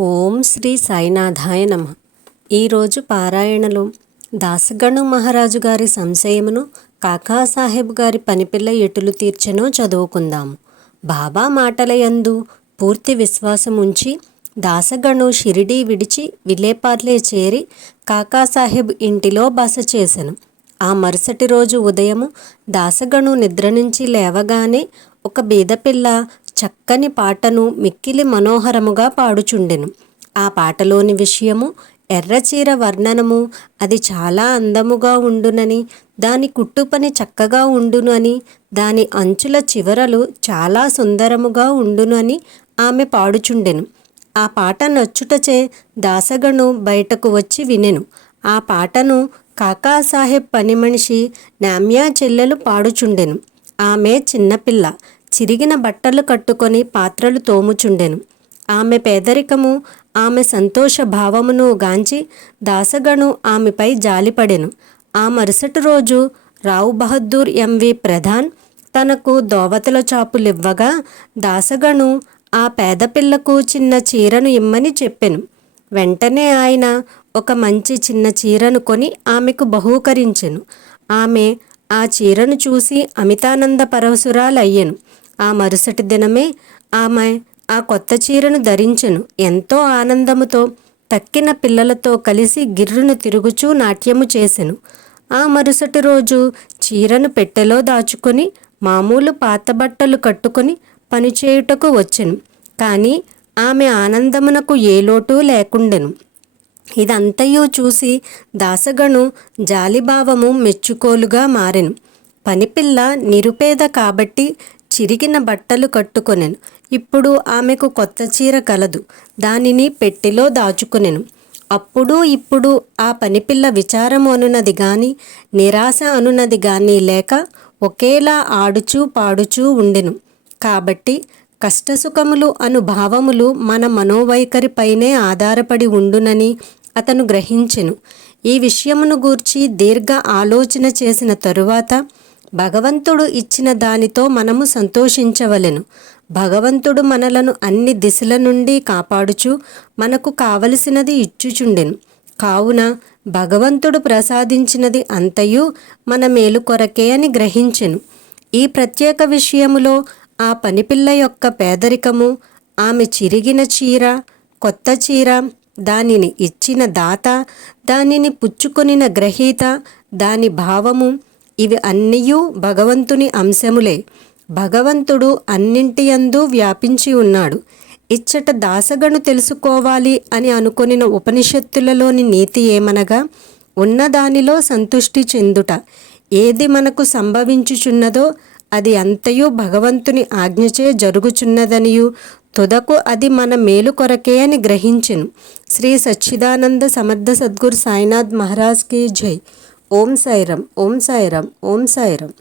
ఓం శ్రీ సాయినాథాయ నమ. ఈరోజు పారాయణలో దాసగణు మహారాజు గారి సంశయమును కాకాసాహెబ్ గారి పనిపిల్ల ఎటులు తీర్చెనో చదువుకుందాము. బాబా మాటలయందు పూర్తి విశ్వాసం ఉంచి దాసగణు షిరిడీ విడిచి విలేపార్లే చేరి కాకాసాహెబ్ ఇంటిలో బస చేసెను. ఆ మరుసటి రోజు ఉదయము దాసగణు నిద్ర నుంచి లేవగానే ఒక బీదపిల్ల చక్కని పాటను మిక్కిలి మనోహరముగా పాడుచుండెను. ఆ పాటలోని విషయము ఎర్రచీర వర్ణనము అది చాలా అందముగా ఉండునని దాని కుట్టుపని చక్కగా ఉండును అని దాని అంచుల చివరలు చాలా సుందరముగా ఉండునని ఆమె పాడుచుండెను. ఆ పాట నచ్చుటచే దాసగను బయటకు వచ్చి వినెను. ఆ పాటను కాకాసాహెబ్ పని మనిషి నామ్యా చెల్లెలు పాడుచుండెను. ఆమె చిన్నపిల్ల. చిరిగిన బట్టలు కట్టుకొని పాత్రలు తోముచుండెను. ఆమె పేదరికము ఆమె సంతోష భావమును గాంచి దాసగను ఆమెపై జాలిపడెను. ఆ మరుసటి రోజు రావు బహద్దూర్ ఎంవి ప్రధాన్ తనకు దోవతల చాపులివ్వగా దాసగను ఆ పేద పిల్లకు చిన్న చీరను ఇమ్మని చెప్పెను. వెంటనే ఆయన ఒక మంచి చిన్న చీరను కొని ఆమెకు బహూకరించెను. ఆమె ఆ చీరను చూసి అమితానంద పరవశురాలయ్యెను ఆ మరుసటి దినమే ఆమె ఆ కొత్త చీరను ధరించెను. ఎంతో ఆనందముతో తక్కిన పిల్లలతో కలిసి గిర్రును తిరుగుచూ నాట్యము చేసెను. ఆ మరుసటి రోజు చీరను పెట్టెలో దాచుకొని మామూలు పాత బట్టలు కట్టుకొని పనిచేయుటకు వచ్చెను. కానీ ఆమె ఆనందమునకు ఏ లోటు లేకుండెను. ఇదంతయూ చూసి దాసగను జాలిభావము మెచ్చుకోలుగా మారెను. పనిపిల్ల నిరుపేద కాబట్టి చిరిగిన బట్టలు కట్టుకొనెను. ఇప్పుడు ఆమెకు కొత్త చీర కలదు. దానిని పెట్టెలో దాచుకునెను. అప్పుడు ఇప్పుడు ఆ పనిపిల్ల విచారము అనున్నది గాని నిరాశ అనున్నది గాని లేక ఒకేలా ఆడుచూ పాడుచూ ఉండెను. కాబట్టి కష్టసుఖములు అను భావములు మన మనోవైఖరిపైనే ఆధారపడి ఉండునని అతను గ్రహించెను. ఈ విషయమును గూర్చి దీర్ఘ ఆలోచన చేసిన తరువాత భగవంతుడు ఇచ్చిన దానితో మనము సంతోషించవలెను. భగవంతుడు మనలను అన్ని దిశల నుండి కాపాడుచు మనకు కావలసినది ఇచ్చుచుండెను. కావున భగవంతుడు ప్రసాదించినది అంతయు మన మేలు కొరకే అని గ్రహించెను. ఈ ప్రత్యేక విషయములో ఆ పనిపిల్ల యొక్క పేదరికము ఆమె చిరిగిన చీర కొత్త చీర దానిని ఇచ్చిన దాత దానిని పుచ్చుకొనిన గ్రహీత దాని భావము ఇవి అన్నీయూ భగవంతుని అంశములే. భగవంతుడు అన్నింటియందు వ్యాపించి ఉన్నాడు. ఇచ్చట దాసగను తెలుసుకోవాలి అని అనుకొనిన ఉపనిషత్తులలోని నీతి ఏమనగా ఉన్నదానిలో సంతుష్టి చెందుట. ఏది మనకు సంభవించుచున్నదో అది అంతయు భగవంతుని ఆజ్ఞచే జరుగుచున్నదనియు. తుదకు అది మన మేలు కొరకే అని గ్రహించెను. శ్రీ సచ్చిదానంద సమర్థ సద్గురు సాయినాథ్ మహారాజ్కి జై. ఓం సాయిరం ఓం సాయిరం ఓం సాయిరం